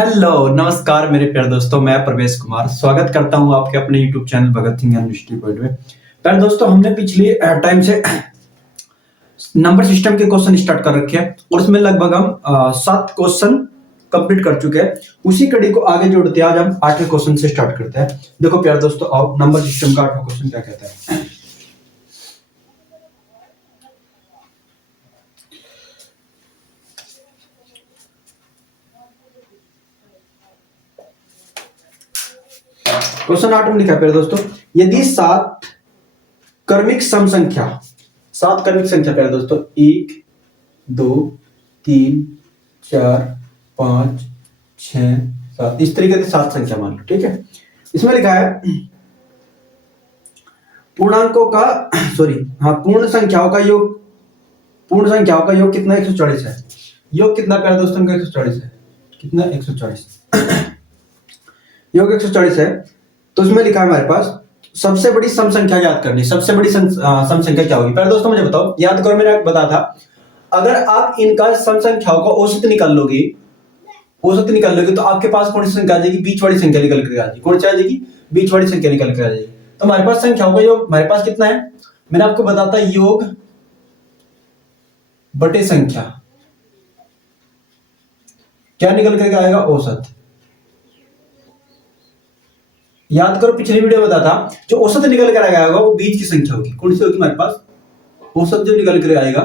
Hello नमस्कार मेरे प्यारे दोस्तों, मैं प्रवेश कुमार स्वागत करता हूं आपके अपने YouTube channel Bhagat Singh university point में। प्यारे दोस्तों, हमने पिछले टाइम से नंबर सिस्टम के क्वेश्चन स्टार्ट कर रखे हैं और उसमें लगभग हम 7 क्वेश्चन कंप्लीट कर चुके हैं। उसी कड़ी को आगे जोड़ते आज हम 8वें क्वेश्चन से स्टार्ट करते हैं। देखो प्यारे दोस्तों, आओ नंबर सिस्टम का 8वां क्वेश्चन क्या कहता है। क्वेश्चन 8 में लिखा है प्यारे दोस्तों, यदि 7 क्रमिक सम संख्या, 7 क्रमिक संख्या प्यारे दोस्तों 1 2 3 4 5 6 7 इस तरीके से 7 संख्या मान लो, ठीक है। इसमें लिखा है पूर्णांकों का पूर्ण संख्याओं का योग, पूर्ण संख्याओं का योग कितना 140 है। योग कितना प्यारे दोस्तों का 140 है। कितना 140 योग 140 है। तो इसमें लिखा है हमारे पास सबसे बड़ी सम संख्या याद करनी। सबसे बड़ी सम संख्या क्या होगी प्यारे दोस्तों, मुझे बताओ। याद करो, मैंने आपको बताया था अगर आप इनका सम संख्याओं का औसत निकाल लोगे, तो आपके पास कौन सी संख्या आ जाएगी, बीच वाली संख्या निकल कर आ जाएगी। कौन सी आ जाएगी, बीच वाली संख्या निकल कर आ जाएगी। तो हमारे पास संख्याओं का योग हमारे पास कितना है, मैंने आपको बताता योग बटे संख्या क्या निकल करके आएगा, औसत। याद करो पिछली वीडियो में बताया था जो औसत निकल कर आएगा वो बीच की संख्या होगी। कौन सी होगी हमारे पास, औसत जो निकल कर आएगा,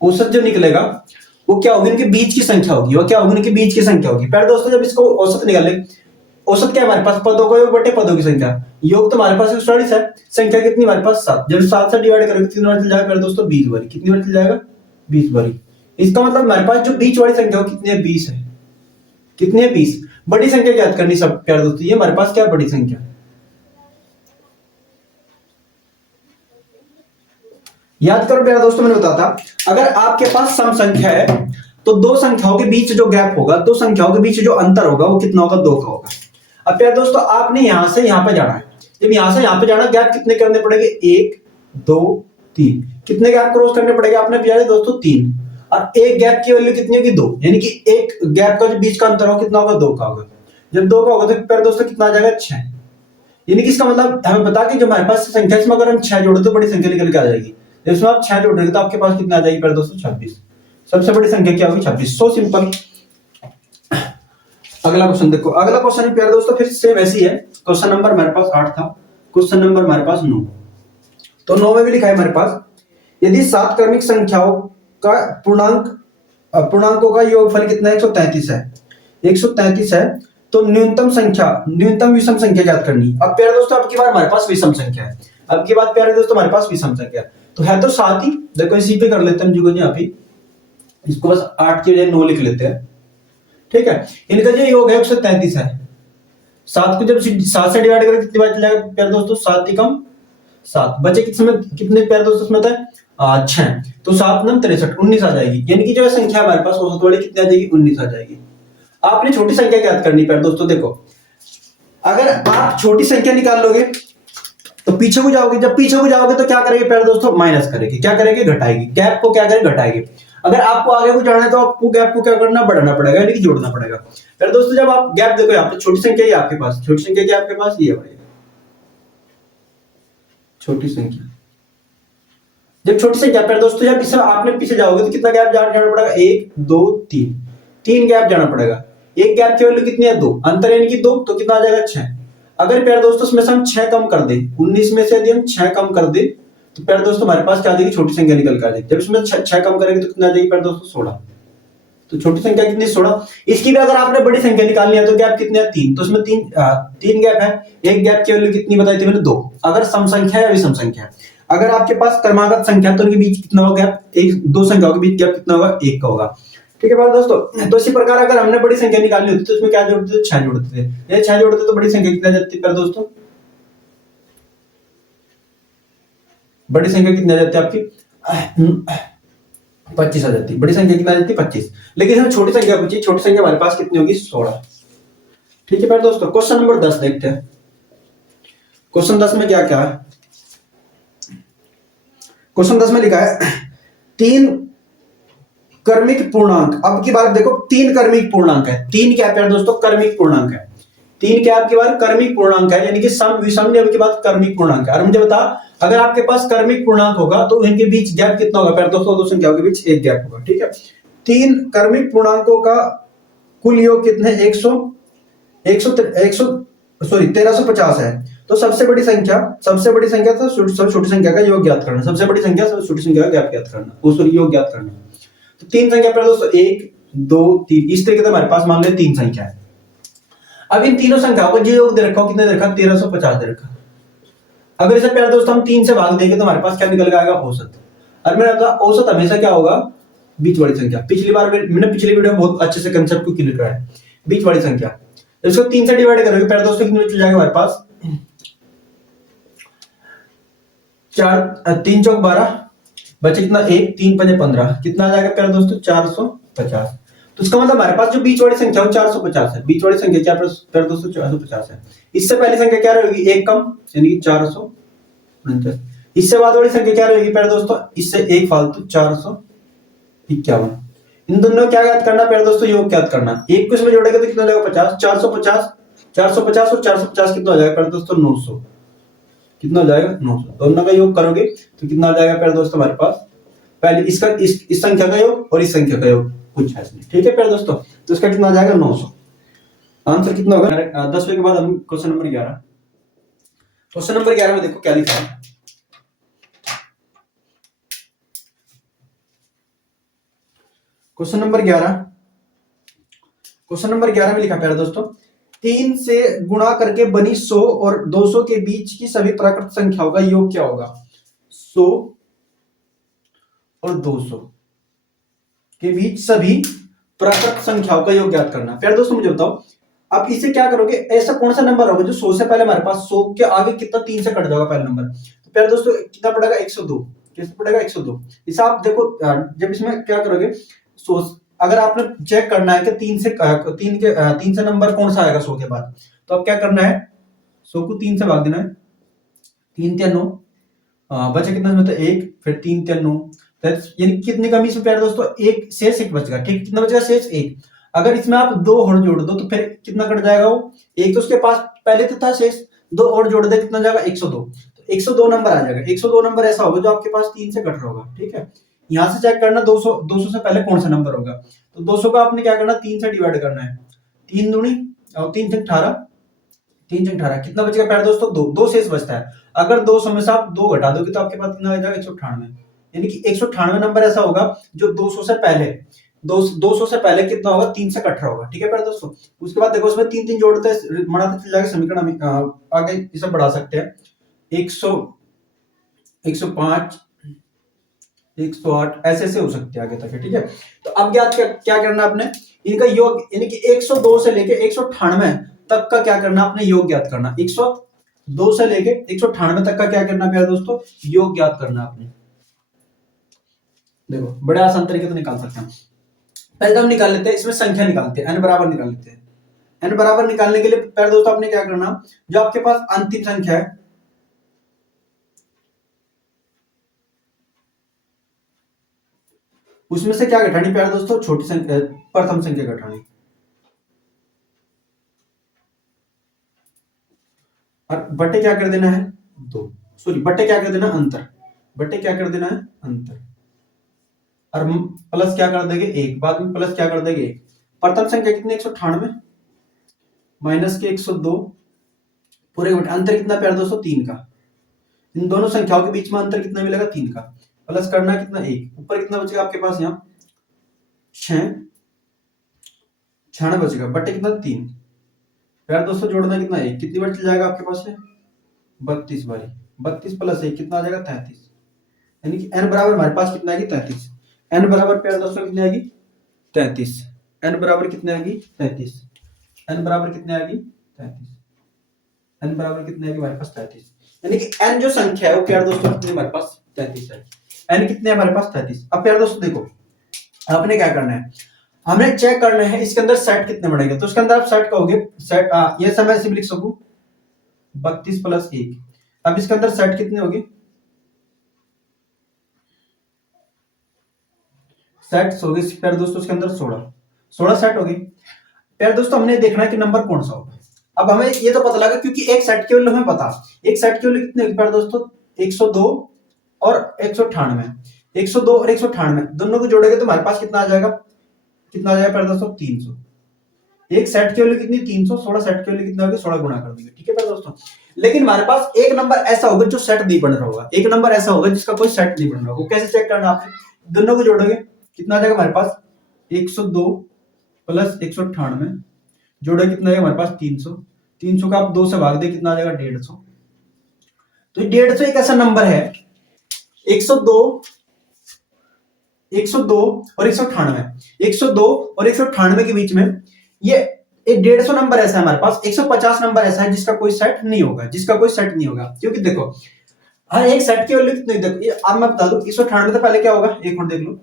औसत जो निकलेगा वो क्या होगी, इनके बीच की संख्या होगी। वो क्या होगी, इनके बीच की संख्या होगी। प्यारे दोस्तों, जब इसको औसत निकाले, औसत क्या है हमारे पास, पदों का योग बटे पदों की संख्या। योग तो हमारे पास 140 है, संख्या कितनी हमारे पास 7। जब 7 से डिवाइड करेंगे कितनी बार चल जाएगा प्यारे दोस्तों, 20 बारी। कितनी बार चल जाएगा, 20 बारी। इसका मतलब हमारे पास जो बीच वाली संख्या हो कितनी है, 20 है। कितनी है, 20। बड़ी संख्या याद करनी सब प्यारे दोस्तों, ये हमारे पास क्या बड़ी संख्या। याद करो प्यारे दोस्तों, मैंने बताया था अगर आपके पास सम संख्या है तो दो संख्याओं के बीच जो गैप होगा, दो संख्याओं के बीच जो अंतर होगा वो कितना होगा, 2 का होगा। अब प्यारे दोस्तों, आपने यहां से यहां पे जाना है। जब यहां से यहां पे जाना, गैप कितने करने पड़ेंगे, 1 2 3। कितने गैप क्रॉस करने पड़ेगा आपने प्यारे दोस्तों, 3। और एक गैप की वैल्यू कितनी होगी, 2। यानी कि एक गैप का जो बीच का अंतर होगा कितना होगा, 2 का होगा। जब 2 का होगा तो प्यारे दोस्तों कितना आ जाएगा, 6। यानी कि इसका मतलब हमें बता कि जो हमारे पास संख्या, इसमें अगर हम 6 जोड़े तो बड़ी संख्या निकल के आ जाएगी। इसमें आप 6 जोड़ेंगे तो आपके पास कितना आ जाएगी प्यारे दोस्तों, 26। सबसे बड़ी संख्या क्या होगी, 26। So simple. अगला क्वेश्चन देखो। अगला क्वेश्चन प्यारे दोस्तों फिर से वैसी है। क्वेश्चन नंबर हमारे पास 8 था, क्वेश्चन नंबर हमारे पास 9। तो 9 में भी लिखा है हमारे पास, यदि 7 क्रमिक संख्याओं का पूर्णांकों का योगफल कितना है, 133 है। 133 है तो न्यूनतम विषम संख्या ज्ञात करनी। अब प्यारे दोस्तों अब की बार हमारे पास विषम संख्या है। अब की बात प्यारे दोस्तों हमारे पास विषम संख्या तो है, तो 7 ही। देखो इसी पे कर लेते हैं हम, यहाँ पे इसको बस 8 की बजाय 9 लिख लेते हैं, ठीक है। इनका जो योग है 133 है। 7 को जब 7 से डिवाइड करें कितनी बार चल जाएगा प्यारे दोस्तों, 7 ही कम 7 बचे कितने प्यारे दोस्तों इसमें था 6। तो 7 9 63 19 आ जाएगी। यानी कि जो संख्या हमारे पास औसत वाली कितनी आ जाएगी, 19 आ जाएगी। आपने छोटी संख्या ज्ञात करनी प्यारे दोस्तों। देखो अगर आप छोटी संख्या निकाल लोगे तो पीछे को जाओगे, जब पीछे को जाओगे तो क्या करेंगे प्यारे दोस्तों, माइनस करेंगे। क्या करेंगे, घटाएगी। गैप को क्या करेंगे, घटाएंगे। अगर आपको आगे को जाना है तो आपको गैप को क्या करना, बढ़ाना पड़ेगा, यानी कि जोड़ना पड़ेगा। फिर दोस्तों जब आप गैप देखो, यहाँ पे छोटी संख्या ही आपके पास, छोटी संख्या क्या आपके पास, ये है छोटी संख्या। जब छोटी संख्या पर दोस्तों जब इसे आपने पीछे जाओगे तो कितना गैप जाना पड़ेगा, 1 2 3 3 गैप जाना पड़ेगा। एक गैप की वैल्यू कितनी है, 2। अंतर यानी कि 2, तो कितना आ जाएगा, 6। अगर प्यारे दोस्तों इसमें से हम 6 कम कर दें, 19 में से यदि हम 6 कम कर दें तो प्यारे दोस्तों हमारे पास क्या आ जाएगी, छोटी संख्या निकल कर आ जाएगी। जब इसमें 6 कम करेंगे तो कितना आ जाएगी प्यारे दोस्तों, 16। तो छोटी संख्या कितनी, 16। इसकी भी अगर आपने बड़ी संख्या निकालनी है तो गैप कितने है, 3। तो इसमें 3 गैप है। एक गैप की वैल्यू कितनी बताई थी मैंने, 2। अगर सम संख्या या विषम संख्या है। अगर आपके पास क्रमागत संख्या तो उनके बीच कितना होगा गैप, एक दो संख्याओं के बीच गैप कितना होगा, 1 का होगा, ठीक है प्यारे दोस्तों। तो इसी प्रकार अगर हमने बड़ी संख्या निकालनी होती तो इसमें क्या जोड़ते थे, 6 जोड़ते थे। ये 6 जोड़ते तो बड़ी संख्या कितना जाती है प्यारे दोस्तों, बड़ी संख्या कितनी आ जाती है आपकी 25 आ जाती है। बड़ी संख्या कितना आ जाती है, 25। लेकिन हमें छोटी संख्या पूछी, छोटी संख्या हमारे पास कितनी होगी, 16, ठीक है प्यारे दोस्तों। क्वेश्चन नंबर 10 देखते हैं। क्वेश्चन 10 में क्या क्या है। क्वेश्चन 10 में लिखा है 3 कर्मिक पूर्णांक। अब की बार देखो तीन कर्मिक पूर्णांक है, तीन क्या है दोस्तों, कर्मिक पूर्णांक है। तीन क्या आपकी बार कर्मिक पूर्णांक है, यानी कि सम विषम ने के बाद कर्मिक पूर्णांक है। और मुझे बता, अगर आपके पास कर्मिक पूर्णांक होगा तो इनके बीच गैप कितना होगा प्यारे दोस्तों, दो संख्याओं के बीच एक गैप होगा, ठीक है। तीन कर्मिक पूर्णांकों का कुल योग कितने, 1350 है। तो सबसे बड़ी संख्या तो सबसे छोटी संख्या का योग ज्ञात करना, सबसे बड़ी संख्या सबसे छोटी संख्या का गैप ज्ञात करना, वो सॉरी योग ज्ञात करना। तो तीन संख्या पर दोस्तों 1 2 3, इस तरीके से हमारे पास मान ले तीन संख्या है। अब इन तीनों संख्याओं को जो योग दे रखा हो, कितने दे रखा, 1350 दे रखा। अगर इसे प्यारे दोस्तों हम 3 से भाग देंगे तो हमारे पास क्या निकल आएगा, औसत। और मैंने बताया औसत हमेशा क्या होगा, बीच वाली संख्या। पिछली बार मैंने पिछली वीडियो में बहुत अच्छे से कंसेप्ट को क्लियर कराया, बीच वाली संख्या। इसको 3 से डिवाइड करोगे प्यारे दोस्तों, कितने चल जाएगा हमारे पास, 4 3 चौक 12, बचे कितना 1 3 5 15, कितना आ जाएगा प्यारे दोस्तों, 450। तो इसका मतलब हमारे पास जो बीच वाली संख्या है 450 है, बीच वाली संख्या क्या प्यारे दोस्तों 450 है। इससे पहली संख्या क्या रहेगी, एक कम, यानी कि 449। इससे बाद वाली संख्या क्या रहेगी प्यारे दोस्तों, इससे एक फालतू, 451। इन दोनों क्या याद करना प्यारे दोस्तों, योग याद करना। एक को इसमें जोड़ेगा तो कितना हो जाएगा, 50, 450 450 और 450 कितना हो जाएगा प्यारे दोस्तों, 900। कितना हो जाएगा, 900। दोनों का योग करोगे तो कितना आ जाएगा प्यारे दोस्तों हमारे पास, पहले इसका इस संख्या का योग और इस संख्या का योग कुछ है इसमें, ठीक है प्यारे दोस्तों। तो इसका कितना आ जाएगा, 900। आंसर कितना होगा, 10वें के बाद हम क्वेश्चन नंबर 11। क्वेश्चन नंबर 11 में देखो क्या लिखा है। क्वेश्चन नंबर 11 में लिखा प्यारे दोस्तों, 3 से गुणा करके बनी 100 और 200 के बीच की सभी प्राकृत संख्याओं का योग क्या होगा। 100 और 200 के बीच सभी प्राकृत संख्याओं का योग ज्ञात करना। प्यारे दोस्तों मुझे बताओ, अब इसे क्या करोगे, ऐसा कौन सा नंबर होगा जो 100 से पहले हमारे पास 100 के आगे कितना 3 से कट जाएगा पहला नंबर। तो प्यारे दोस्तों कितना पड़ेगा, 102। कितना पड़ेगा, 102। इसे आप देखो, जब इसमें क्या करोगे, 100 अगर आपने चेक करना है कि 3 से नंबर कौन सा आएगा 100 के बाद, तो अब क्या करना है, 100 को 3 से भाग देना है, 3 3 9, बचा कितना इसमें, तो 1, फिर 3 3 9, यानी कितनी कमी से प्यारे दोस्तों, एक शेष एक बचेगा, ठीक, कितना बचेगा, शेष एक। अगर इसमें आप 2 और जोड़ दो तो फिर कितना कट जाएगा, वो एक तो उसके पास पहले तो था शेष, 2 और जोड़ दे कितना जाएगा, 102। तो 102 नंबर आ जाएगा। 102 नंबर ऐसा होगा जो आपके पास 3 से कट रहा होगा, ठीक है। यहां से चेक करना 200 से पहले कौन सा नंबर होगा। तो 200 का आपने क्या करना, 3 से डिवाइड करना है, 3 दूनी और 3 से 18, 3 से 18 कितना बचेगा प्यारे दोस्तों, 2 शेष बचता है। अगर 200 में से आप 2 घटा दोगे तो आपके पास कितना आ जाएगा, 198। यानी कि 198 नंबर ऐसा होगा जो 200 से पहले 200 से पहले कितना होगा, 3 से कट रहा होगा, ठीक है प्यारे दोस्तों। उसके बाद देखो उसमें 3 3 जोड़ते बढ़ाते चल जाएगा समीकरण, हम आगे इसे बढ़ा सकते हैं, 100 105 108 ऐसे ऐसे हो सकते हैं आगे तक, ठीक है। तो अब क्या करना है आपने, इनका योग, यानी कि 102 से लेके 198 तक का क्या करना, आपने योग ज्ञात करना। 102 से लेके 198 तक का क्या करना प्यारे दोस्तों, योग ज्ञात करना आपने। देखो बड़े आसान तरीके से निकाल सकते हैं। पहले तो हम निकाल लेते हैं, इसमें संख्या निकालते हैं, n बराबर निकाल लेते हैं। n बराबर निकालने के लिए प्यारे दोस्तों आपने क्या करना, जो आपके पास अंतिम संख्या है उसमें से क्या घटानी प्यारे दोस्तों, छोटी संख्या, प्रथम संख्या घटानी। और बट्टे क्या कर देना है, 2, सॉरी बट्टे क्या कर देना, अंतर, बट्टे क्या कर देना है, अंतर। और प्लस क्या कर देंगे, 1, बाद में प्लस क्या कर देंगे, 1। प्रथम संख्या कितनी, 198 माइनस के 102 पूरे अंतर कितना प्यारे दोस्तों, 3 का। इन दोनों संख्याओं के बीच में अंतर कितना मिलेगा, 3 का। प्लस करना है कितना, 1, ऊपर कितना बचेगा आपके पास, यहाँ 6 बचेगा, बट्टे कितना, 3। प्यारे दोस्तों जोड़ना कितना, 1, कितनी बार चल जाएगा आपके पास से, 32 बारी। 32 प्लस 1 कितना आ जाएगा, 33। यानी कि n बराबर हमारे पास कितना आएगी, 33। n बराबर प्यारे दोस्तों कितनी आएगी, 33। n बराबर कितने आएगी, 33। n बराबर कितने आएगी, 33। n बराबर कितने आएगी हमारे पास, 33। यानी कि n जो संख्या है वो प्यारे दोस्तों कितनी हमारे पास, 33 है। n कितने हमारे पास, 33। अब प्यारे दोस्तों देखो आपने क्या करना है, हमें चेक करना है इसके अंदर सेट कितने बनेंगे। तो इसके अंदर आप सेट कहोगे, सेट ये समय से लिख सकूं 32 प्लस 1। अब इसके अंदर सेट कितने होगी, सेट्स हो गए प्यारे दोस्तों उसके अंदर 16 सेट हो गई। प्यारे दोस्तों हमने देखना है कि नंबर कौन सा होगा। अब हमें ये तो पता लगा क्योंकि एक सेट की वैल्यू हमें पता, एक सेट की वैल्यू कितनी होगी प्यारे दोस्तों 102 और 198, 102 और 198 दोनों को जोड़ेंगे तो हमारे पास कितना आ जाएगा, कितना आ जाएगा प्यारे दोस्तों 300। एक सेट की वैल्यू कितनी 300, 16 सेट की वैल्यू कितना होगी 16 गुणा कर देंगे, ठीक है प्यारे दोस्तों। लेकिन हमारे पास एक नंबर ऐसा होगा जो सेट नहीं बन रहा होगा, एक नंबर ऐसा होगा जिसका कोई सेट नहीं बन रहा होगा। कैसे चेक करना आपने, दोनों को जोड़ोगे कितना आ जाएगा हमारे पास 102 प्लस 198 जोड़े कितना आएगा हमारे पास 300, 300 का आप 2 से भाग दे कितना आ जाएगा 150। तो 150 एक ऐसा नंबर है 102 102 और 198, 102 और 198 के बीच में ये एक 150 नंबर ऐसा है हमारे पास, 150 नंबर ऐसा है जिसका कोई सेट नहीं होगा, जिसका कोई सेट नहीं होगा। क्योंकि देखो हर एक सेट की वैल्यू कितनी, देखो ये अब मैं बता दूं 198 से पहले क्या होगा, एक मिनट देख लो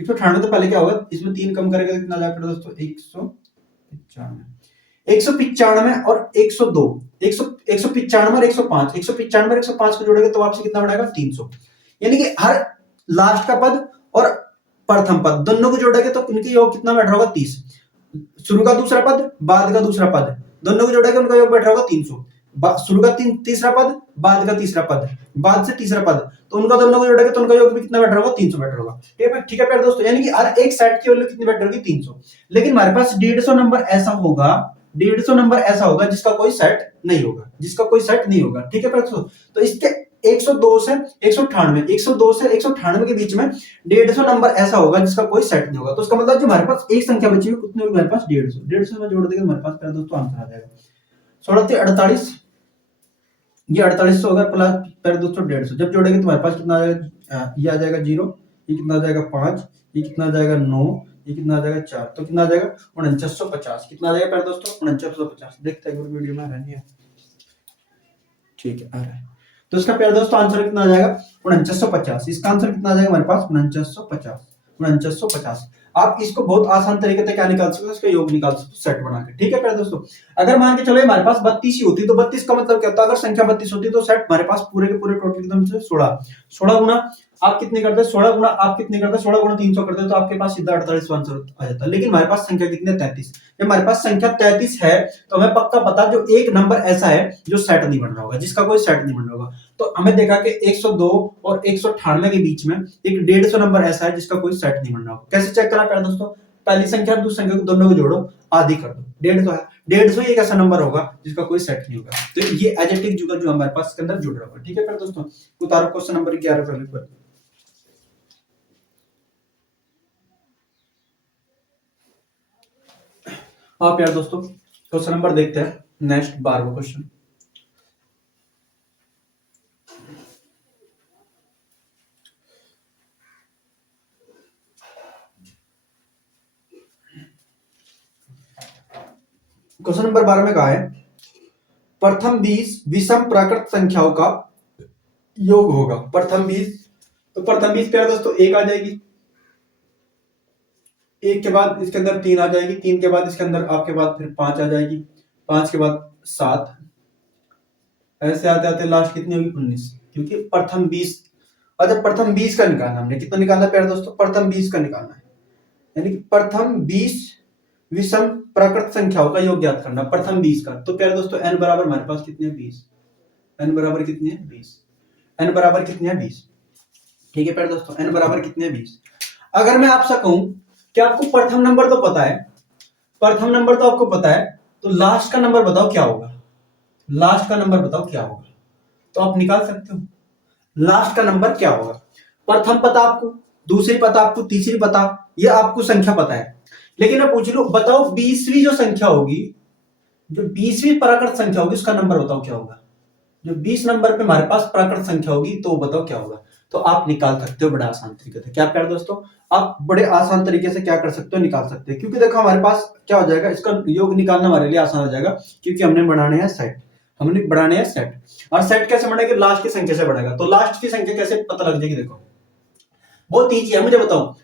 198 से पहले क्या होगा, इसमें 3 कम करेंगे तो कितना जाएगा दोस्तों 195 और 102 195 और 105 195 और 105 को जोड़ेंगे तो आपसे कितना बढ़ाएगा 300। यानी कि हर लास्ट का पद और प्रथम पद दोनों को जोड़ेंगे तो उनकी योग कितना बैठ रहा होगा 30। शुरू का दूसरा पद बाद का दूसरा पद दोनों को जोड़ेंगे उनका योग बैठ रहा होगा 300। शुरू का तीसरा पद बाद का तीसरा पद बाद से तीसरा पद तो उनका दोनों को जोड़ेंगे तो उनका योग भी कितना बैठ रहा होगा 300 बैठ रहा होगा। ठीक है प्यारे दोस्तों, यानी कि हर एक सेट की वैल्यू कितनी बैठ रही 300। लेकिन हमारे पास 150 नंबर ऐसा होगा, 150 नंबर ऐसा होगा जिसका कोई सेट नहीं होगा, जिसका कोई सेट नहीं होगा, ठीक है प्यारे दोस्तों। तो इसके 102 से 198 102 से 198 के बीच में 150 नंबर ऐसा होगा जिसका कोई सेट नहीं होगा। तो उसका मतलब जो हमारे पास एक संख्या बची हुई कितनी होगी हमारे पास 150, 150 में जोड़ देंगे हमारे पास प्यारे दोस्तों आंसर आ जाएगा 16 ये 48 होगा प्लस प्यारे दोस्तों 150 जब जोड़ेंगे तो हमारे पास कितना आ जाएगा, ये आ जाएगा 0, ये कितना आ जाएगा 5, ये कितना आ जाएगा 9, ये कितना आ जाएगा 4, तो कितना आ जाएगा 4950, कितना आ जाएगा प्यारे दोस्तों 4950। देखते हैं वीडियो में आ रहा है, ठीक है आ रहा है। तो इसका प्यारे दोस्तों आंसर कितना आ जाएगा 4950, इसका आंसर कितना आ जाएगा हमारे पास 4950। आप इसको बहुत आसान तरीके से क्या निकाल सकते हो, इसका योग निकाल सकते हो सेट बना के, ठीक है प्यारे दोस्तों। अगर मान के चलो हमारे पास 32 ही होती तो 32 का मतलब क्या होता है, अगर संख्या 32 होती तो सेट हमारे पास पूरे के पूरे टोटल एकदम से 16 गुना आप कितने करते हैं 16 गुना आप कितने करते हैं 16 गुना 300 करते हैं तो आपके पास सीधा 48 आंसर आ जाता है। लेकिन हमारे पास संख्या कितनी है 33, जब हमारे पास संख्या 33 है तो हमें पक्का पता जो एक नंबर ऐसा है जो सेट नहीं बन रहा होगा, जिसका कोई सेट नहीं बन रहा होगा। तो हमें देखा कि 102 और 198 के बीच में एक 150 नंबर ऐसा है जिसका कोई सेट नहीं बन रहा होगा। कैसे चेक करा प्यारे दोस्तों, पहली संख्या और दूसरी संख्या को दोनों को जोड़ो आधी कर दो 150 है, 150 एक ऐसा नंबर होगा जिसका कोई सेट नहीं होगा। तो ये एडजेक्टिव जुगा जो हमारे पास इसके अंदर जुड़ रहा होगा, ठीक है प्यारे दोस्तों। उतारो क्वेश्चन नंबर 11 पर। आप यार दोस्तों क्वेश्चन नंबर देखते हैं नेक्स्ट 12वां क्वेश्चन। क्वेश्चन नंबर 12 में कहा है प्रथम 20 विषम प्राकृत संख्याओं का योग होगा। प्रथम 20 तो प्रथम 20 प्यारे दोस्तों 1 आ जाएगी, 1 के बाद इसके अंदर 3 आ जाएगी, 3 के बाद इसके अंदर आपके बाद फिर 5 आ जाएगी, 5 के बाद 7, ऐसे आते आते लास्ट कितनी होगी 19, क्योंकि प्रथम 20। अच्छा प्रथम 20 का निकालना, हमने कितना निकालना है प्यारे दोस्तों प्रथम 20 का निकालना है, यानी कि प्रथम 20 विषम प्राकृत संख्याओं का योग ज्ञात करना प्रथम 20 का। तो प्यारे दोस्तों n बराबर हमारे पास कितने हैं 20, n बराबर कितनी है 20, n बराबर कितनी है 20, ठीक है प्यारे दोस्तों n बराबर कितने हैं 20। अगर मैं आपसे कहूं कि आपको प्रथम नंबर तो पता है, प्रथम नंबर तो आपको पता है, तो लास्ट का नंबर बताओ क्या होगा, लास्ट का नंबर बताओ क्या होगा, तो आप निकाल सकते हो लास्ट का नंबर क्या होगा। प्रथम पता आपको, दूसरी पता आपको, तीसरी पता, ये आपको संख्या पता है। लेकिन मैं पूछ लूं बताओ 20वीं जो संख्या होगी, जो 20वीं प्राकृत संख्या होगी उसका नंबर बताओ क्या होगा, जो 20 नंबर पे हमारे पास प्राकृत संख्या होगी तो बताओ क्या होगा। तो आप निकाल सकते हो बड़े आसान तरीके से, क्या प्यारे दोस्तों आप बड़े आसान तरीके से क्या कर सकते हो निकाल सकते हैं। क्योंकि देखो हमारे पास क्या हो जाएगा, इसका योग निकालना हमारे लिए आसान हो जाएगा, क्योंकि हमने बनाने हैं सेट, हमने बनाने हैं सेट। और सेट कैसे बढ़ेगा, लास्ट की संख्या से बढ़ेगा। तो लास्ट की संख्या कैसे पता लग जाएगी, देखो बहुत ईजी है, मुझे बताओ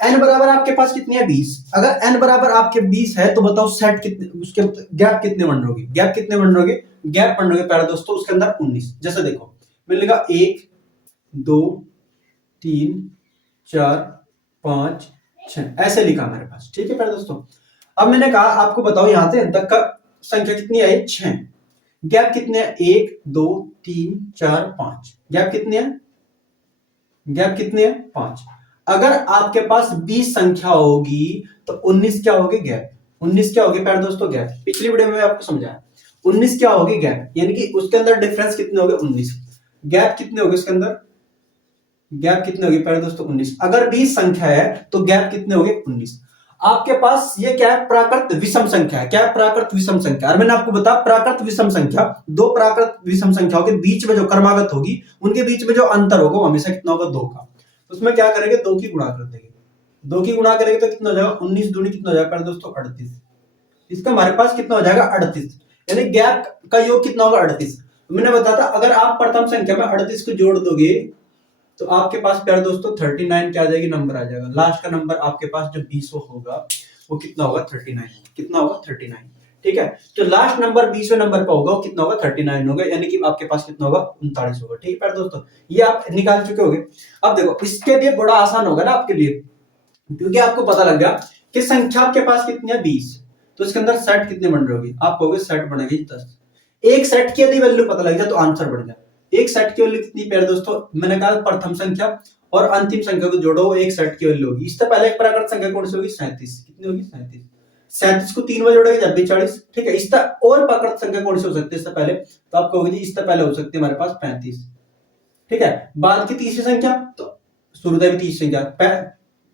n बराबर आपके पास कितनी है 20, अगर n बराबर आपके 20 है तो बताओ सेट कितने, उसके गैप कितने बन रहोगे, गैप कितने बन रहोगे, गैप बन रहोगे प्यारे दोस्तों उसके अंदर 19। जैसे देखो मिलेगा 1 2 3 4 5 6 ऐसे लिखा हमारे पास। ठीक है प्यारे दोस्तों, अब मैंने कहा आपको बताओ यहां से तक का संख्या कितनी आई 6, गैप कितने हैं 1 2 3 4 5, गैप कितने हैं, गैप कितने हैं 5। अगर आपके पास 20 संख्या होगी तो 19 क्या होगी गैप, 19 क्या होगी प्यारे दोस्तों गैप। पिछली वीडियो में आपको समझाया 19 क्या होगी गैप, यानी कि उसके अंदर डिफरेंस कितने हो गए 19, गैप कितने हो गए उसके अंदर, गैप कितने होगी प्यारे दोस्तों 19। अगर 20 संख्या है तो गैप कितने हो गए 19। आपके पास ये क्या है प्राकृत विषम संख्या है, क्या है प्राकृत विषम संख्या। और मैंने आपको बताया प्राकृत विषम संख्या, दो प्राकृत विषम संख्याओं के बीच में जो क्रमागत होगी उनके बीच में जो अंतर होगा वो हमेशा कितना होगा 2 का। तो उसमें क्या करेंगे 2 की गुणा कर देंगे, 2 की गुणा करेंगे तो कितना हो जाएगा 19 दूनी कितना हो जाएगा प्यारे दोस्तों 38। इसका हमारे पास कितना हो जाएगा 38, यानी गैप का योग कितना होगा 38। मैंने बताया था अगर आप प्रथम संख्या में 38 को जोड़ दोगे तो आपके पास प्यारे दोस्तों 39 क्या आ जाएगी नंबर आ जाएगा। लास्ट का नंबर आपके पास जो 20 होगा वो कितना होगा 39, कितना होगा 39। ठीक है, तो लास्ट नंबर 20वें नंबर पर होगा वो कितना होगा 39 होगा, यानी कि आपके पास कितना होगा 39 होगा। ठीक है प्यारे दोस्तों, ये आप निकाल चुके होगे। अब देखो इसके लिए बड़ा आसान होगा ना आपके लिए, क्योंकि आपको पता लग गया कि संख्या आपके पास कितनी है 20, तो इसके अंदर सेट कितने बन रहे होगी, आप कहोगे सेट बनेगी 10। एक सेट की यदि वैल्यू पता लग जाए तो आंसर बढ़ जाए। एक सेट की वैल्यू कितनी प्यारे दोस्तों, मैंने कहा प्रथम संख्या और अंतिम संख्या को जोड़ो एक सेट की वैल्यू होगी। इससे पहले एक प्राकृत संख्या कौन सी होगी 37, कितनी होगी 37, 37 को 3 में जोड़ोगे जब भी 40। ठीक है, इससे और प्राकृत संख्या कौन सी हो सकती है इससे पहले, तो आप कहोगे जी इससे पहले हो सकती है हमारे पास 35। ठीक है, बाद की तीसरी संख्या तो शुरुदेवी तीसरी संख्या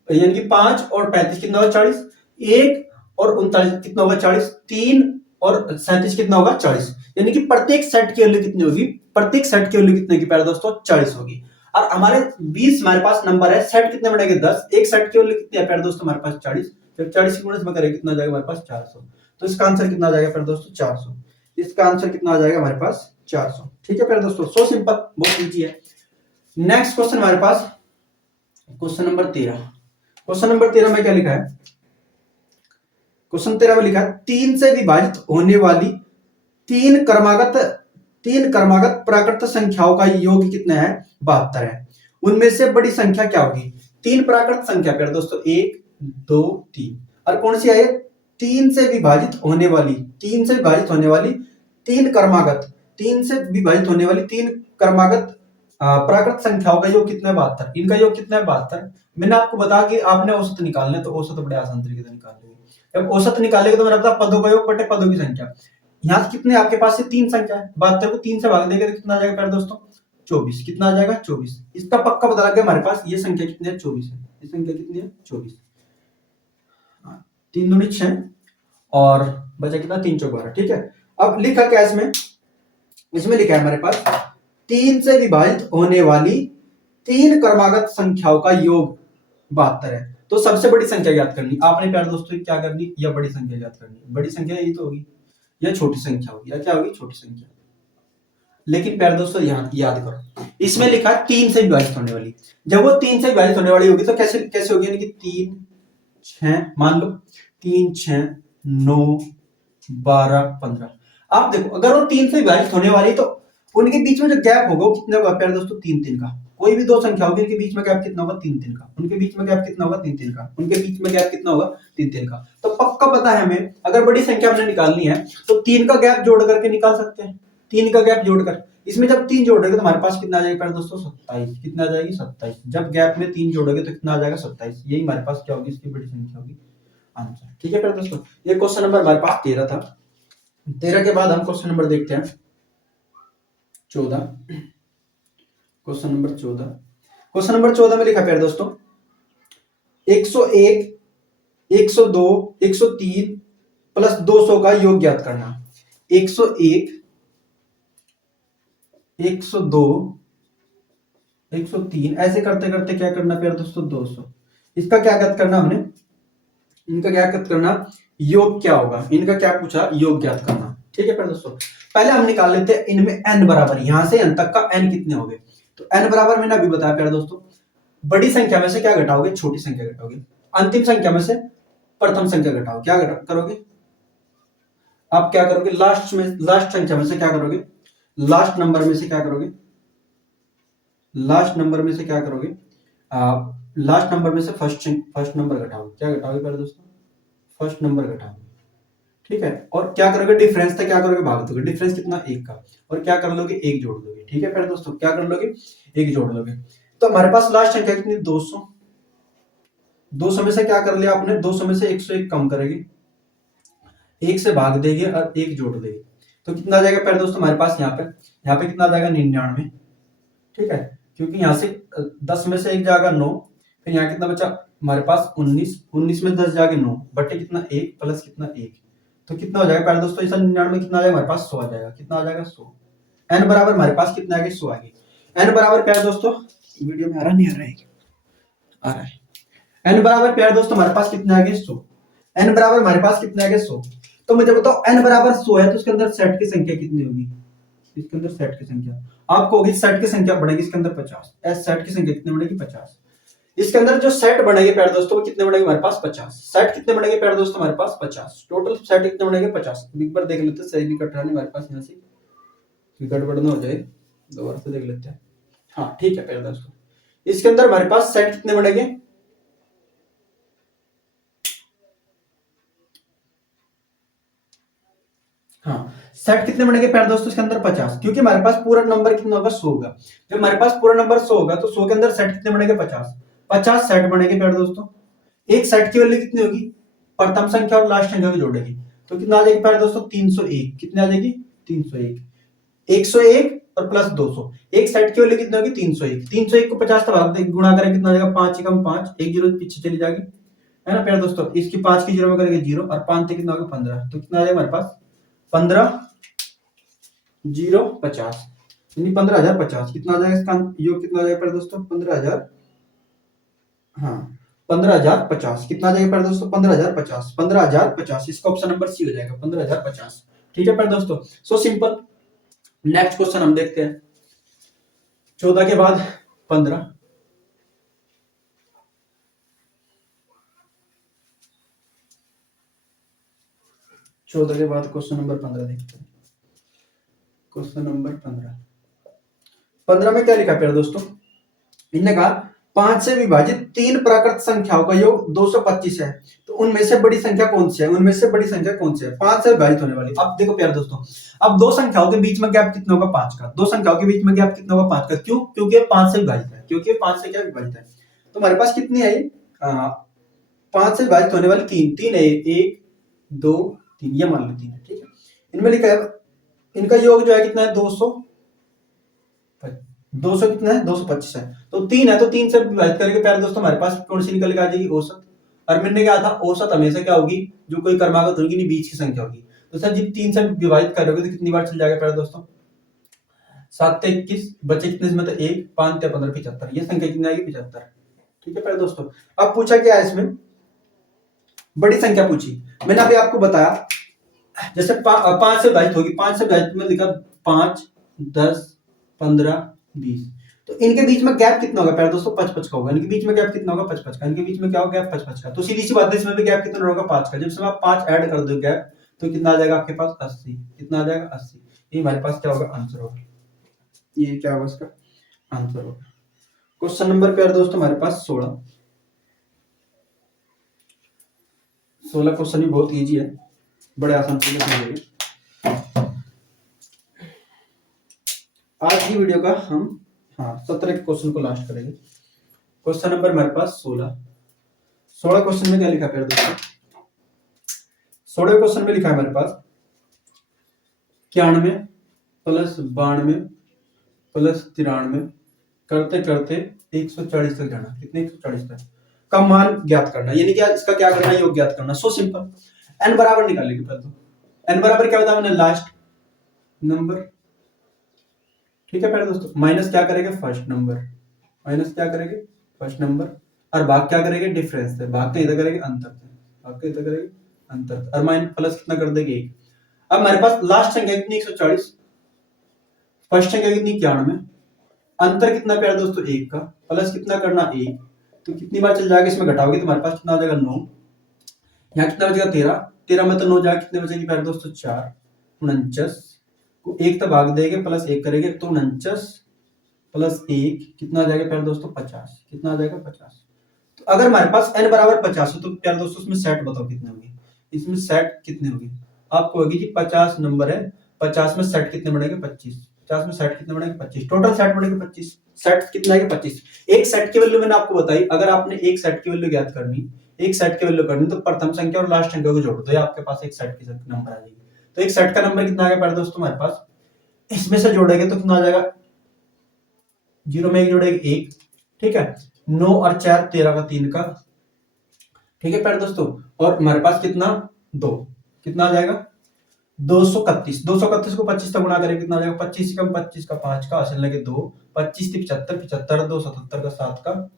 यानी कि 5 और 35 कितना होगा 40, 1 और 39 कितना होगा 40, 3 और 37 कितना होगा 40, यानी कि प्रत्येक सेट की वैल्यू कितनी होगी, प्रत्येक सेट की वैल्यू कितने की प्यारे दोस्तों 40 होगी। और हमारे 20 हमारे पास नंबर है, सेट कितने बनेंगे 10, एक सेट की वैल्यू कितनी है प्यारे दोस्तों हमारे पास 40, जब 40 की गुणा में करेंगे कितना आ जाएगा हमारे पास 400। तो इसका आंसर कितना आ जाएगा प्यारे दोस्तों 400, इसका आंसर कितना आ जाएगा हमारे पास 400। ठीक है प्यारे दोस्तों, सो सिंपल, बहुत इजी है। नेक्स्ट क्वेश्चन हमारे पास क्वेश्चन नंबर 13। क्वेश्चन नंबर 13 में क्या लिखा है, क्वेश्चन 13 में लिखा है 3 से विभाजित होने वाली तीन क्रमागत प्राकृत संख्याओं का योग कितना है 72 है। उनमें से बड़ी संख्या क्या होगी। तीन प्राकृत संख्या प्यारे दोस्तों 1 2 3, और कौन सी है 3 से विभाजित होने वाली तीन क्रमागत प्राकृत संख्याओं का योग कितना है 72, इनका योग कितना है 72। मैंने आपको बताया कि आपने औसत निकालना है, तो औसत बड़े आसान तरीके से निकाल लेंगे। जब औसत निकालेंगे तो मेरा पता पदों का योग बटे पदों की संख्या, यहाँ कितने आपके पास से 3 संख्या है, 72 को 3 से भाग देंगे तो कितना आ जाएगा प्यारे दोस्तों 24, कितना आ जाएगा 24। इसका पक्का पता लग गया हमारे पास, ये संख्या कितनी है 24 है, ये संख्या कितनी है 24, 3 दूनी 6 और बचा कितना 3 चौक 12। ठीक है, अब लिखा क्या इसमें लिखा है हमारे पास 3 से विभाजित होने वाली तीन क्रमागत संख्याओं का योग 72 है। तो सबसे बड़ी संख्या ज्ञात करनी, आपने प्यारे दोस्तों क्या करनी, या बड़ी संख्या ज्ञात करनी। बड़ी संख्या यही तो होगी, या छोटी संख्या होगी, या क्या होगी छोटी संख्या। लेकिन प्यारे दोस्तों यहाँ याद करो, इसमें लिखा 3 से विभाजित होने वाली, जब वो 3 से विभाजित होने वाली होगी तो कैसे कैसे होगी, यानी कि 3 6 मान लो 3 6 9 12 15। आप देखो अगर वो 3 से विभाजित होने वाली तो उनके बीच में जो गैप होगा वो कितना होगा प्यारे दोस्तों 3 का। कोई भी दो संख्या होगी इनके बीच में गैप कितना होगा 3 का, उनके बीच में गैप कितना होगा 3 का, उनके बीच में गैप कितना होगा 3 का। तो पक्का पता है हमें अगर बड़ी संख्या हमने निकालनी है तो 3 का गैप जोड़ करके निकाल सकते हैं। 3 का गैप जोड़कर, इसमें जब 3 जोड़ोगे तो हमारे पास कितना आ जाएगा प्यारे दोस्तों 27, कितना आ जाएगी 27। जब गैप में 3 जोड़ोगे तो कितना आ जाएगा 27, यही हमारे पास क्या होगी इसकी बड़ी संख्या होगी आंसर। ठीक है प्यारे दोस्तों, ये क्वेश्चन नंबर हमारे पास 13 था। 13 के बाद हम क्वेश्चन नंबर देखते हैं 14। क्वेश्चन नंबर 14, क्वेश्चन नंबर 14 में लिखा प्यारे दोस्तों 101 102 103 प्लस 200 का योग ज्ञात करना। 101 102 103 ऐसे करते करते क्या करना प्यारे दोस्तों 200, इसका क्या ज्ञात करना हमने, इनका क्या ज्ञात करना योग क्या होगा, इनका क्या पूछा योग ज्ञात करना। ठीक है प्यारे दोस्तों, पहले हम निकाल लेते हैं इनमें n बराबर, यहां से n तक का n कितने हो गए। तो n बराबर मैंने अभी बताया प्यारे दोस्तों, बड़ी संख्या में से क्या घटाओगे छोटी संख्या घटाओगे, अंतिम संख्या में से प्रथम संख्या घटाओ, क्या करोगे आप क्या करोगे लास्ट संख्या में से क्या करोगे, लास्ट नंबर में से क्या करोगे, लास्ट नंबर में से क्या करोगे आप लास्ट नंबर में से फर्स्ट नंबर घटाओगे। क्या घटाओगे प्यारे दोस्तों? फर्स्ट नंबर घटाओगे। ठीक है, और क्या करोगे? डिफरेंस था क्या करोगे? भाग दोगे। डिफरेंस कितना? एक का। और क्या कर लोगे? एक जोड़ दोगे। ठीक है प्यारे दोस्तों, क्या कर लोगे? एक जोड़ लोगे। तो हमारे पास लास्ट संख्या कितनी? 200। 200 में से क्या कर लिया आपने? 200 में से 101 कम करेगी, एक से भाग देंगे और एक जोड़ देंगे। तो कितना आ जाएगा प्यारे दोस्तों हमारे पास? यहाँ पे कितना आ जाएगा? 99। ठीक है, क्योंकि यहाँ से 10 में से एक जाएगा 9, फिर यहाँ कितना बचा हमारे पास? 19। 19 में 10 जाएगा 9 बटे कितना? 1 प्लस कितना? 1। तो कितना हो जाएगा प्यारे दोस्तों? इस 99 कितना आ जाएगा हमारे पास? 100 आ जाएगा। कितना आ जाएगा? 100। एन बराबर हमारे पास कितना आएगा? 100 आएगी। एन बराबर प्यारे दोस्तों, वीडियो में आ रहा नहीं आ रहा है? आ रहा है। एन बराबर प्यारे दोस्तों हमारे पास कितना आएगा? 100। एन बराबर हमारे पास कितना आएगा? 100। तो मुझे बताओ एन बराबर 100 है तो उसके अंदर सेट की संख्या कितनी होगी? इसके अंदर सेट की संख्या आपको होगी, सेट की संख्या बढ़ेगी इसके अंदर 50। एस सेट की संख्या कितनी बढ़ेगी? 50। इसके अंदर जो सेट बनेंगे प्यारे दोस्तों वो कितने बनेंगे हमारे पास? 50। सेट कितने बनेंगे प्यारे दोस्तों हमारे पास? 50। टोटल सेट कितने बनेंगे? 50। एक बार देख लेते हैं, सही नहीं कट रहा नहीं हमारे पास, यहाँ से गड़बड़ ना हो जाए, दोबारा से देख लेते हैं। हाँ ठीक है प्यारे दोस्तों, इसके अंदर हमारे पास सेट कितने बनेंगे? हाँ, सेट कितने बनेंगे प्यारे दोस्तों इसके अंदर? 50, क्योंकि हमारे पास पूरा नंबर कितना होगा? 100 होगा। जब हमारे पास पूरा नंबर 100 होगा तो 100 के अंदर सेट कितने बनेंगे? 50। 50 सेट बनेंगे प्यारे दोस्तों। एक सेट की वैल्यू कितनी होगी? प्रथम संख्या और लास्ट संख्या को जोड़ेगी तो कितना आ जाएगी प्यारे दोस्तों? 301। कितने आ जाएगी? 301। 101 और प्लस 200। एक सेट की वैल्यू कितनी होगी? 301। 301 को 50 से भाग दें, गुणा करें, कितना आ जाएगा? 5 एकम 5, एक जीरो पीछे चली जाएगी, है ना प्यारे दोस्तों। इसकी 5 की जीरो में करेंगे 0 और 5 से कितना होगा? 15। तो कितना आ जाएगा हमारे पास? 15 0 50, यानी 15,050। कितना आ जाएगा इसका योग? कितना आ जाएगा प्यारे दोस्तों? 15,000। हाँ, 15,050। कितना आ जाएगा प्यारे दोस्तों? 15,050। 15,050, इसका ऑप्शन नंबर सी हो जाएगा, 15,050। ठीक है प्यारे दोस्तों, सो सिंपल। नेक्स्ट क्वेश्चन हम देखते हैं। 14 के बाद 15, 14 के बाद क्वेश्चन नंबर 15 देखते हैं। क्वेश्चन नंबर 15 में क्या लिखा प्यारे दोस्तों? इन्होंने कहा 5 से विभाजित 3 प्राकृत संख्याओं का योग 225 है, तो उनमें से बड़ी संख्या कौन सी है? उनमें से बड़ी संख्या कौन सी है? 5 से विभाजित होने वाली। अब देखो प्यारे दोस्तों, अब दो संख्याओं के बीच में गैप कितना होगा? 5 का। दो संख्याओं के बीच में गैप कितना होगा? 5 का। क्यों? क्योंकि 5 से विभाजित है, क्योंकि 5 से क्या विभाजित है। तो हमारे पास कितनी है? 5 से विभाजित होने वाली 3। 3 है, 1 2 3, ये मान लो 3 है। ठीक है, इनमें लिखा है इनका योग जो है कितना है? 200 कितना है? 225 है। तो 3 है, तो 3 से विभाजित करके प्यारे दोस्तों हमारे पास कौन सी निकल के आ जाएगी? औसत। और मैंने क्या था? औसत हमेशा क्या होगी? जो कोई क्रमागत होगी नहीं, बीच की संख्या होगी। तो सर जब 3 से विभाजित करोगे तो कितनी बार चल जाएगा प्यारे दोस्तों? 7 21 बचे कितने में? तो 1 5 15 75, ये संख्या कितनी आएगी? 75। ठीक है प्यारे दोस्तों, अब पूछा क्या है इसमें? बड़ी संख्या पूछी। मैंने अभी आपको बताया जैसे 5 से विभाजित होगी, 5 से विभाजित में लिखा 5 10 15 20, तो इनके बीच में गैप कितना होगा प्यारे दोस्तों? 55 का होगा। इनके बीच में गैप कितना होगा? 55 का। इनके बीच में क्या होगा? गैप 55 का। तो सीधी सी बात है, इसमें भी गैप कितना होगा? 5 का। जब से आप 5 ऐड कर दो गैप, तो कितना आ जाएगा आपके पास? 80। कितना आ जाएगा? 80। ये हमारे पास क्या होगा? आंसर होगा। ये क्या होगा इसका आंसर होगा? क्वेश्चन नंबर प्यारे दोस्तों हमारे पास 16। 16 क्वेश्चन भी बहुत इजी है, बड़े आसान से समझेंगे। आज की वीडियो का हम 17 क्वेश्चन को लास्ट करेंगे। क्वेश्चन नंबर हमारे पास 16। 16 क्वेश्चन में क्या लिखा है दोस्तों? 16 क्वेश्चन में लिखा है हमारे पास 91 प्लस 92 प्लस 93 करते करते 140 तक जाना। कितने? 140 तक का मान ज्ञात करना, यानी क्या इसका क्या करना है? योग ज्ञात करना। So simple. एन बराबर निकालेंगे पहले तो। एन बराबर क्या होता है? मैंने लास्ट नंबर। ठीक है प्यारे दोस्तों, माइनस क्या करेंगे? First number. माइनस क्या करेंगे? First number. और भाग क्या करेंगे? डिफरेंस से। भाग के इधर करेंगे अंतर से। भाग के इधर करेंगे अंतर, और माइनस प्लस कितना कर देंगे? 1। अब हमारे पास लास्ट संख्या कितनी? 140। फर्स्ट संख्या कितनी? 91। अंतर कितना प्यारे दोस्तों? 1 का। प्लस कितना करना? 1। तो कितनी बार चल जाएगा? इसमें घटाओगे तो हमारे पास कितना आ जाएगा? 9। यहाँ कितना बचेगा? 13। 13 में तो 9 जाएगा, कितने बचेगी प्यारे दोस्तों? 4। 49 को 1 तक भाग देंगे, प्लस 1 करेंगे, तो 49 प्लस 1 कितना आ जाएगा प्यारे दोस्तों? 50। कितना आ जाएगा? 50। अगर हमारे पास n बराबर 50 हो तो प्यारे दोस्तों इसमें सेट बताओ कितने होंगे, इसमें सेट कितने होंगे, आपको होगी जी 50 नंबर है, 50 में सेट कितने बनेंगे 25, 50 में सेट कितने बनेंगे 25, टोटल सेट बनेंगे 25, सेट कितना है 25। एक सेट की वैल्यू मैंने आपको बताई, अगर आपने एक सेट की वैल्यू ज्ञात करनी, एक सेट की वैल्यू करनी तो प्रथम संख्या और लास्ट संख्या को जोड़ दो, आपके पास एक सेट की नंबर आ जाएगी। तो एक सेट का नंबर कितना आ गया प्यारे दोस्तों हमारे पास, इसमें से जोड़ेंगे तो कितना आ जाएगा, 0 में 1 जोड़ेंगे 1, ठीक है, 9 और 4 13 का 3 का, ठीक है प्यारे दोस्तों, और हमारे पास कितना 2, कितना आ जाएगा 231, 231 को 25 से गुणा करें कितना आ जाएगा, 25 से कम 25 का 5 का हासिल लगे 2, 25 से 75, 75 2 77 का 7 का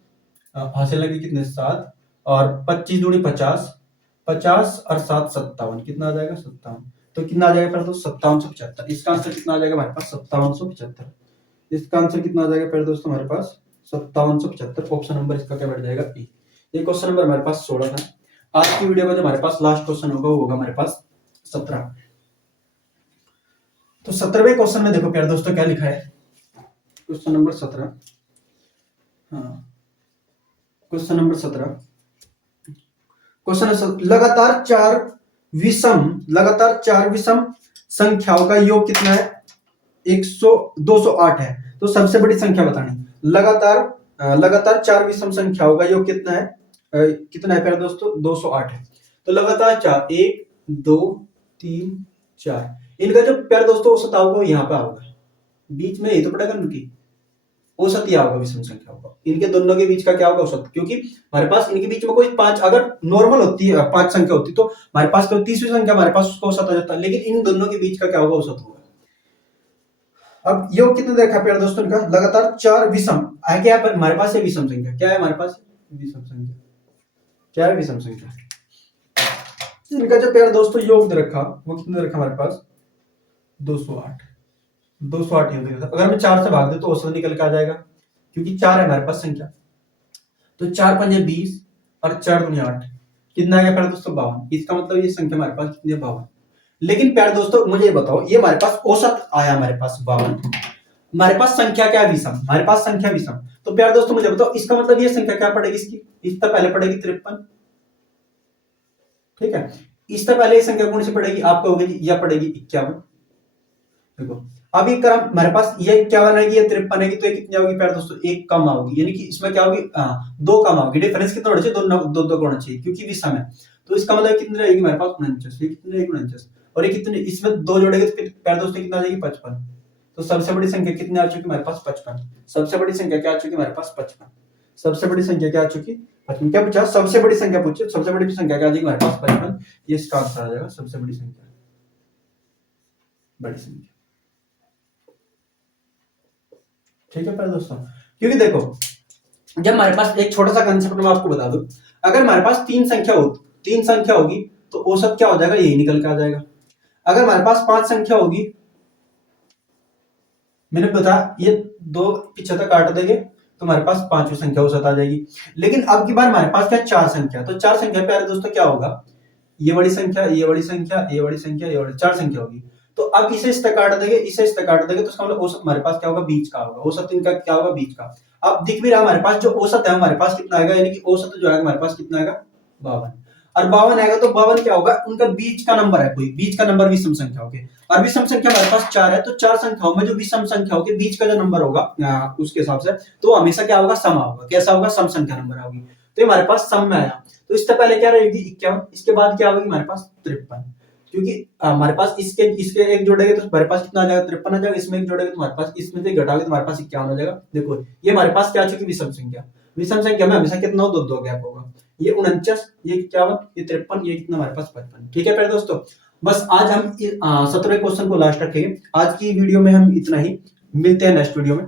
हासिल लगे कितने 7, और 25 दूनी 50, 50 और 7 57, कितना आ जाएगा 57, तो कितना आ जाएगा प्यारे दोस्तों 5775, इसका आंसर कितना आ जाएगा हमारे पास 5775, इसका आंसर कितना आ जाएगा प्यारे दोस्तों हमारे पास 5775, ऑप्शन नंबर इसका क्या बैठ जाएगा ए। ये क्वेश्चन नंबर हमारे पास 16 था। आज की वीडियो में जो हमारे पास लास्ट क्वेश्चन होगा वो होगा हमारे पास 17। तो 17वें क्वेश्चन में देखो प्यारे दोस्तों क्या लिखा है, क्वेश्चन नंबर 17, हाँ क्वेश्चन नंबर 17, क्वेश्चन लगातार चार विषम संख्याओं का योग कितना है, 208 है, तो सबसे बड़ी संख्या बतानी, लगातार चार विषम संख्याओं का योग कितना है, कितना है प्यारे दोस्तों 208 है। तो लगातार 4 1 2 3 4, इनका जो प्यारे दोस्तों औसत होगा यहाँ पे होगा, बीच में ये तो पड़ेगा उनकी औसत ही होगा विषम संख्या होगा, इनके दोनों के बीच का क्या होगा औसत, क्योंकि हमारे पास इनके बीच में कोई 5 अगर नॉर्मल होती है 5 संख्या होती तो हमारे पास कोई 30वीं संख्या हमारे पास उसका औसत आ जाता है, लेकिन इन दोनों के बीच का क्या होगा औसत होगा। अब योग कितना देखा प्यारे दोस्तों इनका, लगातार 4 विषम है, क्या है हमारे पास है विषम संख्या, क्या है हमारे पास विषम संख्या, क्या है विषम संख्या, इनका जो प्यारे दोस्तों योग दे रखा वो कितने रखा हमारे पास 208, 208 योग दे, अगर मैं 4 से भाग दे तो औसत निकल के आ जाएगा, क्योंकि 4 है हमारे पास संख्या, तो 4 पंजे 20 और 4 दूनी 8, कितना आ गया प्यारे दोस्तों 52, इसका मतलब ये संख्या हमारे पास कितनी है 52। लेकिन प्यारे दोस्तों मुझे ये बताओ, ये हमारे पास औसत आया हमारे पास 52, हमारे पास संख्या क्या है विषम, हमारे पास संख्या विषम, तो प्यारे दोस्तों मुझे बताओ इसका मतलब ये संख्या क्या पड़ेगी इसकी, इससे पहले पड़ेगी 53, ठीक है, इससे पहले ये संख्या कौन सी पड़ेगी आपको होगी या पड़ेगी 51। देखो अब ये क्रम हमारे पास ये 51 आएगी या 53 आएगी, तो ये कितनी होगी प्यारे दोस्तों एक कम आओगी, यानी कि इसमें क्या होगी 2 कम आओगी, डिफरेंस कितना होना चाहिए, दो होना चाहिए क्योंकि विषम है, तो इसका मतलब कितनी रहेगी हमारे पास 49, ये कितनी रहेगी 49, और ये कितने इसमें 2 जोड़ेंगे तो प्यारे दोस्तों कितना आ जाएगी 55, तो सबसे बड़ी संख्या कितनी आ चुकी हमारे पास 55, सबसे बड़ी संख्या क्या आ चुकी हमारे पास 55, सबसे बड़ी संख्या क्या आ चुकी 55, क्या पूछा सबसे बड़ी संख्या पूछे, सबसे बड़ी संख्या क्या आ जाएगी हमारे पास 55, ये इसका आंसर आ जाएगा सबसे बड़ी संख्या, बड़ी संख्या, ठीक है प्यारे दोस्तों। क्योंकि देखो जब हमारे पास एक छोटा सा कंसेप्ट मैं आपको बता दूं, अगर हमारे पास 3 संख्या होगी तो औसत क्या हो जाएगा यही निकल के आ जाएगा, अगर हमारे पास 5 संख्या होगी, मैंने बताया ये 2 पीछे तक काट देंगे तो हमारे पास 5वीं संख्या औसत आ जाएगी, लेकिन अब की बार हमारे पास क्या 4 संख्या, तो 4 संख्या प्यारे दोस्तों क्या होगा, ये बड़ी संख्या ये बड़ी संख्या ये बड़ी संख्या ये बड़ी, 4 संख्या होगी, तो अब इसे इस तक काट देंगे इसे इस तक काट देंगे, तो इसका मतलब औसत हमारे पास क्या होगा बीच का होगा, औसत इनका क्या होगा बीच का। अब दिख भी रहा हमारे पास जो औसत है हमारे पास कितना आएगा, यानी कि औसत जो है हमारे पास कितना आएगा 52, और 52 आएगा तो 52 क्या होगा उनका बीच का नंबर है, कोई बीच का नंबर विषम संख्या होगी, और विषम संख्या हमारे पास 4 है, तो 4 संख्याओं में जो विषम संख्या होगी बीच का जो नंबर होगा उसके हिसाब से तो हमेशा क्या होगा सम होगा, कैसा होगा सम संख्या नंबर होगी, तो हमारे पास सम में आया, तो इससे पहले क्या रहेगी 51, इसके बाद क्या होगी हमारे पास 53, क्योंकि हमारे पास इसके एक जोड़ेंगे तो हमारे पास कितना आ जाएगा 53 आ जाएगा, इसमें एक जोड़ेंगे तो हमारे पास इसमें से घटाओगे तो हमारे पास 51 आ जाएगा। देखो ये हमारे पास क्या चुकी विषम संख्या में हमेशा कितना 2 गैप होगा, ये 49 ये 51 ये 53 ये कितना हमारे पास 55, ठीक है प्यारे दोस्तों। बस आज हम 17वें क्वेश्चन को लास्ट रखेंगे, आज की वीडियो में हम इतना ही, मिलते हैं नेक्स्ट वीडियो में।